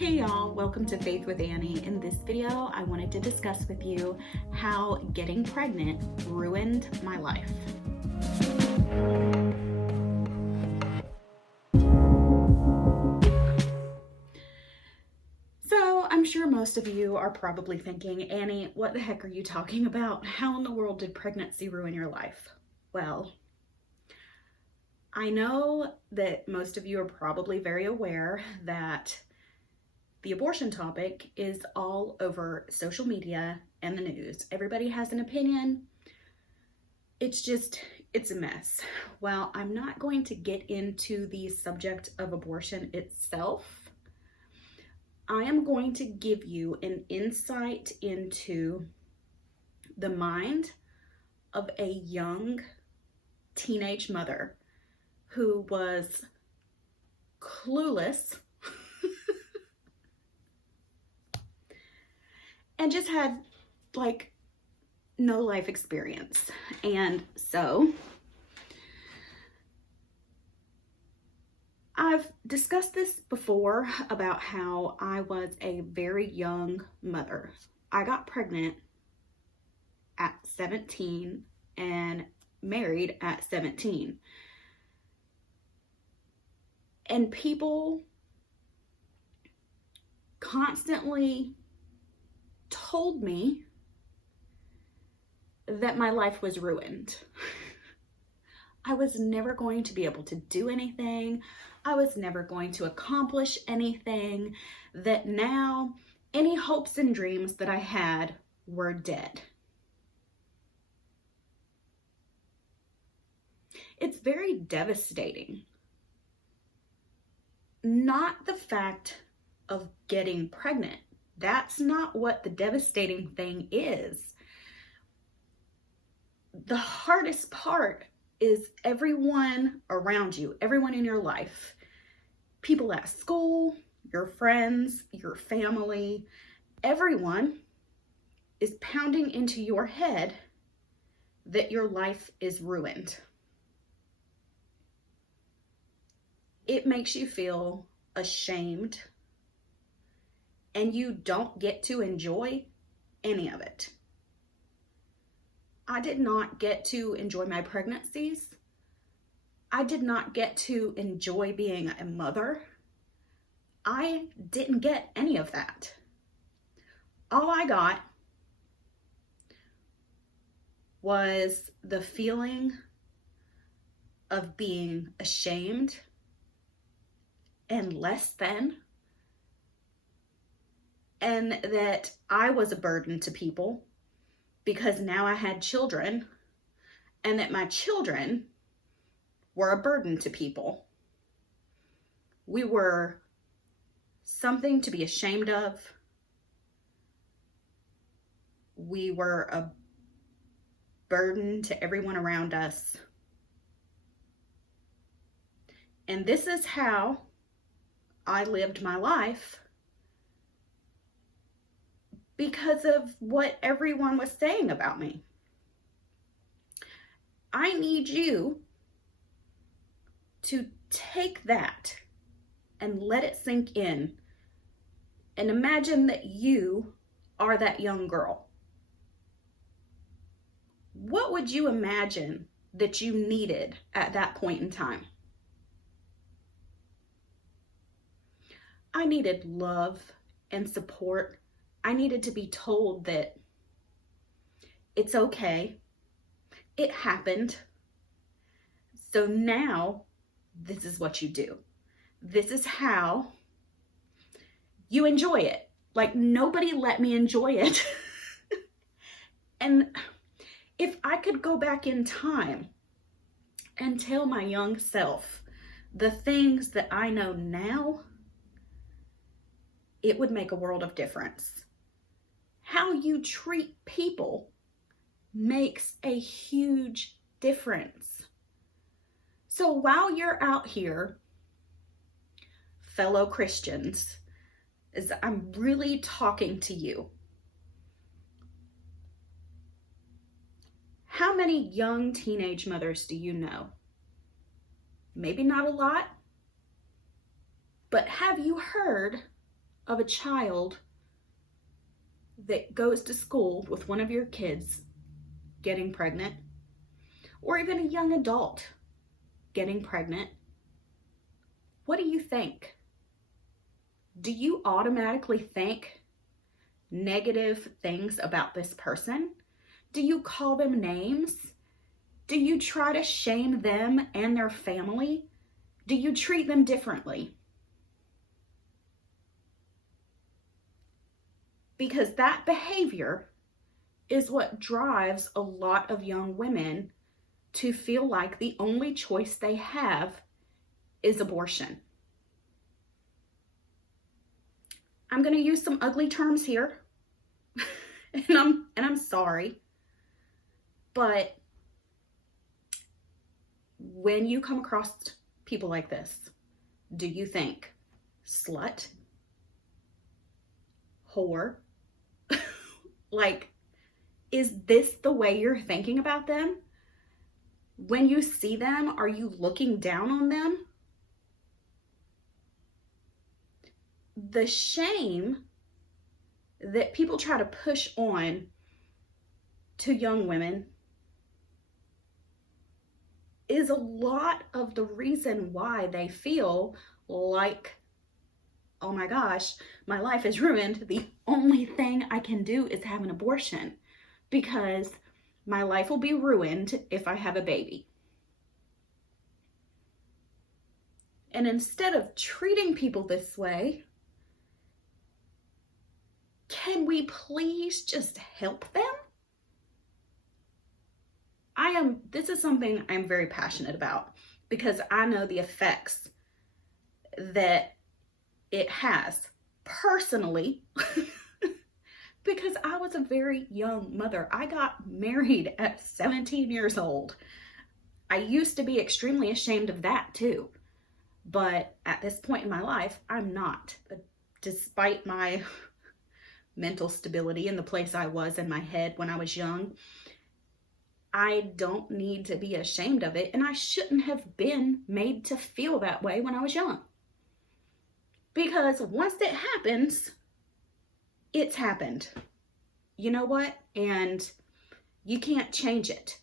Hey y'all, welcome to Faith with Annie. In this video, I wanted to discuss with you how getting pregnant ruined my life. So I'm sure most of you are probably thinking, Annie, what the heck are you talking about? How in the world did pregnancy ruin your life? Well, I know that most of you are probably very aware that the abortion topic is all over social media and the news. Everybody has an opinion. It's a mess. Well, I'm not going to get into the subject of abortion itself. I am going to give you an insight into the mind of a young teenage mother who was clueless and just had like no life experience. And so I've discussed this before about how I was a very young mother. I got pregnant at 17 and married at 17. And people constantly told me that my life was ruined. I was never going to be able to do anything. I was never going to accomplish anything, that now any hopes and dreams that I had were dead. It's very devastating. Not the fact of getting pregnant. That's not what the devastating thing is. The hardest part is everyone around you, everyone in your life, people at school, your friends, your family, everyone is pounding into your head that your life is ruined. It makes you feel ashamed, and you don't get to enjoy any of it. I did not get to enjoy my pregnancies. I did not get to enjoy being a mother. I didn't get any of that. All I got was the feeling of being ashamed and less than, and that I was a burden to people because now I had children, and that my children were a burden to people. We were something to be ashamed of. We were a burden to everyone around us. And this is how I lived my life because of what everyone was saying about me. I need you to take that and let it sink in and imagine that you are that young girl. What would you imagine that you needed at that point in time? I needed love and support. I needed to be told that it's okay. It happened. So now this is what you do. This is how you enjoy it. Like, nobody let me enjoy it. And if I could go back in time and tell my young self the things that I know now, it would make a world of difference. How you treat people makes a huge difference. So while you're out here, fellow Christians, as I'm really talking to you, how many young teenage mothers do you know? Maybe not a lot, but have you heard of a child that goes to school with one of your kids getting pregnant, or even a young adult getting pregnant, what do you think? Do you automatically think negative things about this person? Do you call them names? Do you try to shame them and their family? Do you treat them differently? Because that behavior is what drives a lot of young women to feel like the only choice they have is abortion. I'm going to use some ugly terms here, and I'm sorry, but when you come across people like this, do you think slut, whore? Like, is this the way you're thinking about them? When you see them, are you looking down on them? The shame that people try to push on to young women is a lot of the reason why they feel like, oh my gosh, my life is ruined. The only thing I can do is have an abortion because my life will be ruined if I have a baby. And instead of treating people this way, can we please just help them? This is something I'm very passionate about because I know the effects that it has personally because I was a very young mother. I got married at 17 years old. I used to be extremely ashamed of that too. But at this point in my life, I'm not. Despite my mental stability and the place I was in my head when I was young, I don't need to be ashamed of it, and I shouldn't have been made to feel that way when I was young. Because once it happens, it's happened. You know what? And you can't change it.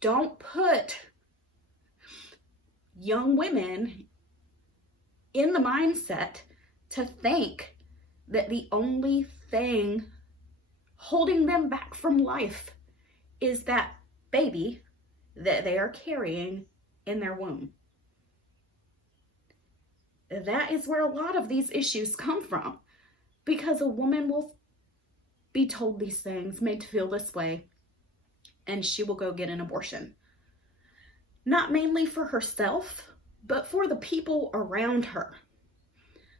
Don't put young women in the mindset to think that the only thing holding them back from life is that baby that they are carrying in their womb. That is where a lot of these issues come from, because a woman will be told these things, made to feel this way, and she will go get an abortion. Not mainly for herself, but for the people around her,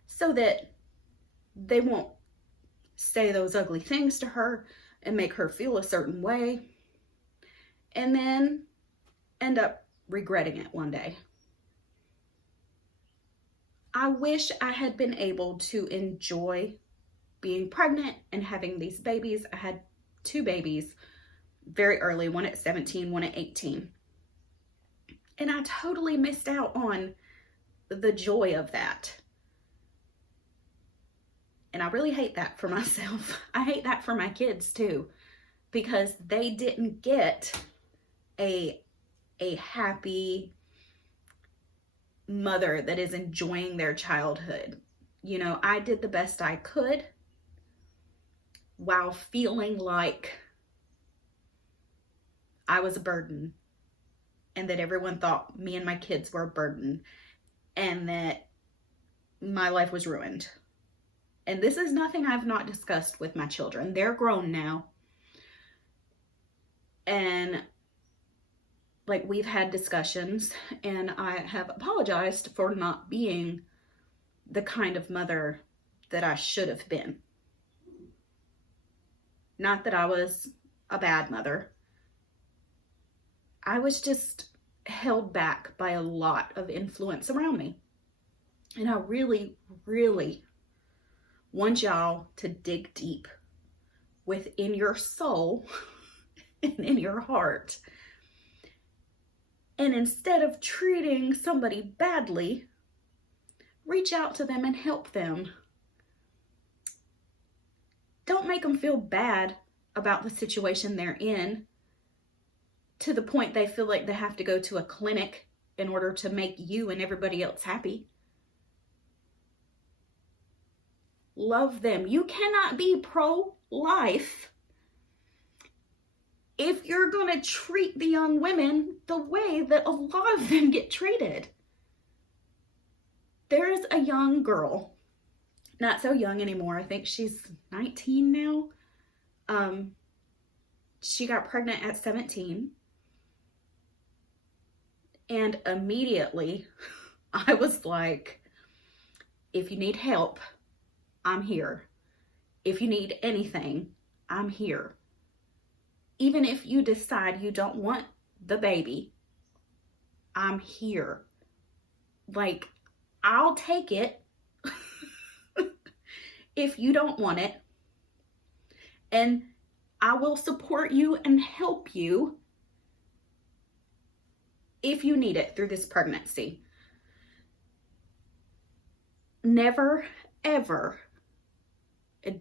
so that they won't say those ugly things to her and make her feel a certain way, and then end up regretting it one day. I wish I had been able to enjoy being pregnant and having these babies. I had 2 babies very early, one at 17, one at 18. And I totally missed out on the joy of that. And I really hate that for myself. I hate that for my kids too, because they didn't get a happy mother that is enjoying their childhood. You know, I did the best I could while feeling like I was a burden, and that everyone thought me and my kids were a burden, and that my life was ruined. And this is nothing I've not discussed with my children. They're grown now. And like, we've had discussions, and I have apologized for not being the kind of mother that I should have been. Not that I was a bad mother. I was just held back by a lot of influence around me. And I really, really want y'all to dig deep within your soul and in your heart. And instead of treating somebody badly, reach out to them and help them Don't make them feel bad about the situation they're in to the point they feel like they have to go to a clinic in order to make you and everybody else happy. Love them. You cannot be pro-life if you're going to treat the young women the way that a lot of them get treated. There's a young girl, not so young anymore. I think she's 19 now. She got pregnant at 17. And immediately I was like, if you need help, I'm here. If you need anything, I'm here. Even if you decide you don't want the baby, I'm here. Like, I'll take it if you don't want it. And I will support you and help you if you need it through this pregnancy. Never, ever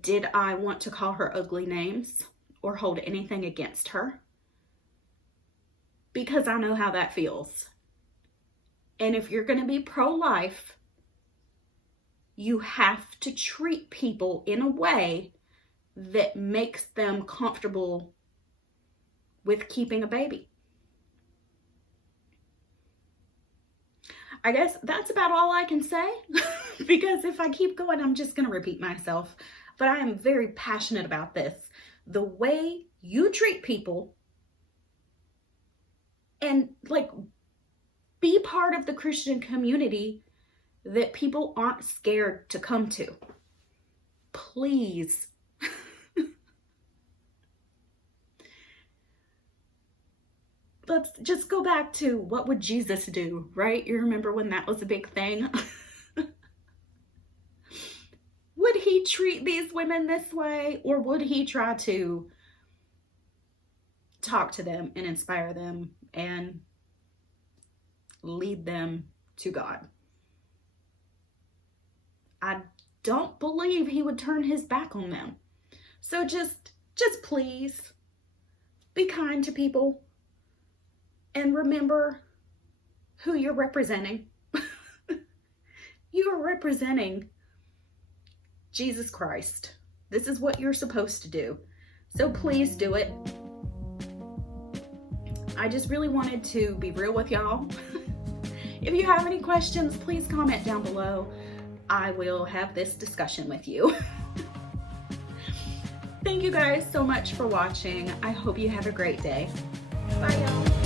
did I want to call her ugly names or hold anything against her, because I know how that feels. And if you're going to be pro-life, you have to treat people in a way that makes them comfortable with keeping a baby. I guess that's about all I can say, because if I keep going, I'm just going to repeat myself. But I am very passionate about this. The way you treat people and like be part of the Christian community that people aren't scared to come to. Please. Let's just go back to what would Jesus do, right? You remember when that was a big thing? Would he treat these women this way, or would he try to talk to them and inspire them and lead them to God? I don't believe he would turn his back on them. So just please be kind to people and remember who you're representing. You are representing Jesus Christ. This is what you're supposed to do. So please do it. I just really wanted to be real with y'all. If you have any questions, please comment down below. I will have this discussion with you. Thank you guys so much for watching. I hope you have a great day. Bye, y'all.